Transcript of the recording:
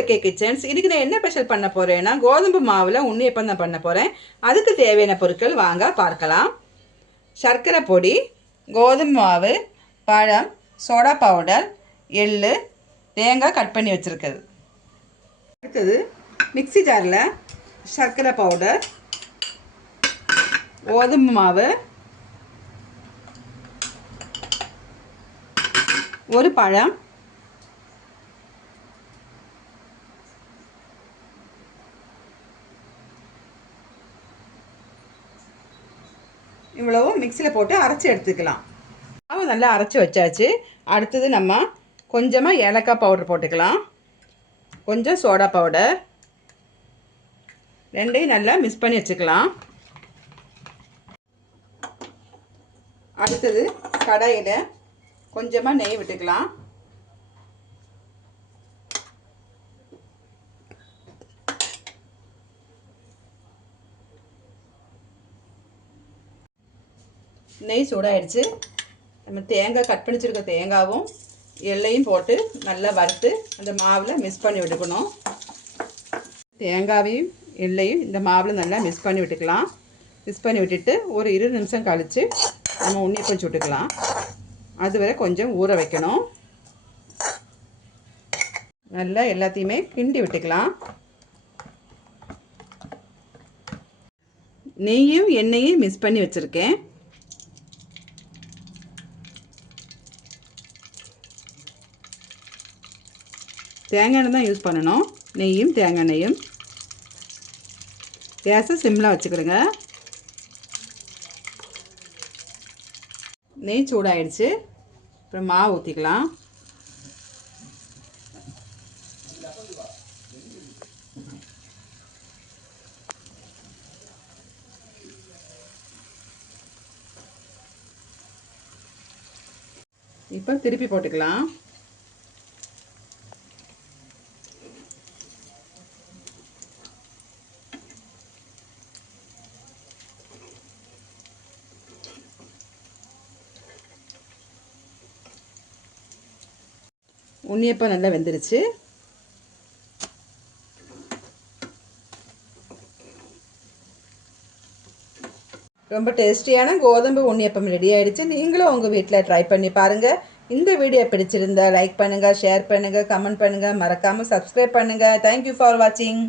வைக்க கிச்சன்ஸ். இன்றைக்கி நான் என்ன ஸ்பெஷல் பண்ண போகிறேன்னா கோதுமை மாவில் உண்ணியப்பம் தான் பண்ண போகிறேன். அதுக்கு தேவையான பொருட்கள் வாங்க பார்க்கலாம். சர்க்கரை பொடி, கோதுமை மாவு, பழம், சோடா பவுடர், எள்ளு, தேங்காய் கட் பண்ணி வச்சுருக்குது. அடுத்தது மிக்ஸி ஜாரில் சர்க்கரை பவுடர், கோதுமை மாவு, ஒரு பழம், இவ்வளவும் மிக்சியில் போட்டு அரைச்சி எடுத்துக்கலாம். மாவு நல்லா அரைச்சி வச்சாச்சு. அடுத்தது நம்ம கொஞ்சமாக ஏலக்காய் பவுடர் போட்டுக்கலாம், கொஞ்சம் சோடா பவுடர், ரெண்டையும் நல்லா மிக்ஸ் பண்ணி வச்சுக்கலாம். அடுத்தது கடாயில் கொஞ்சமாக நெய் விட்டுக்கலாம். நெய் சூடாகிடுச்சு. நம்ம தேங்காய் கட் பண்ணி வச்சுருக்க தேங்காயும் எள்ளையும் போட்டு நல்லா வறுத்து அந்த மாவில் மிக்ஸ் பண்ணி விட்டுக்கணும். தேங்காயையும் எள்ளையும் இந்த மாவில் நல்லா மிக்ஸ் பண்ணி விட்டுக்கலாம். மிக்ஸ் பண்ணி விட்டுட்டு ஒரு 20 நிமிஷம் கழித்து நம்ம உண்ணியப்பம் சுட்டுக்கலாம். அதுவரை கொஞ்சம் ஊற வைக்கணும். நல்லா எல்லாத்தையுமே கிண்டி விட்டுக்கலாம். நெய்யும் எண்ணெயும் மிக்ஸ் பண்ணி வச்சுருக்கேன். தேங்காய் எண்ணெய் தான் யூஸ் பண்ணணும். நெய்யும் தேங்காய் எண்ணெயும். கேஸை சிம்மில் வச்சுக்கிறேங்க. நெய் சூடாகிடுச்சு. அப்புறம் மாவு ஊற்றிக்கலாம். இப்போ திருப்பி போட்டுக்கலாம். உண்ணியப்பம் நல்லா வெந்துருச்சு. ரொம்ப டேஸ்டியான கோதுமை உண்ணியப்பம் ரெடி ஆகிடுச்சு. நீங்களும் உங்கள் வீட்டில் ட்ரை பண்ணி பாருங்கள். இந்த வீடியோ பிடிச்சிருந்தா லைக் பண்ணுங்கள், ஷேர் பண்ணுங்கள், கமெண்ட் பண்ணுங்கள், மறக்காமல் சப்ஸ்கிரைப் பண்ணுங்கள். தேங்க்யூ ஃபார் வாட்சிங்.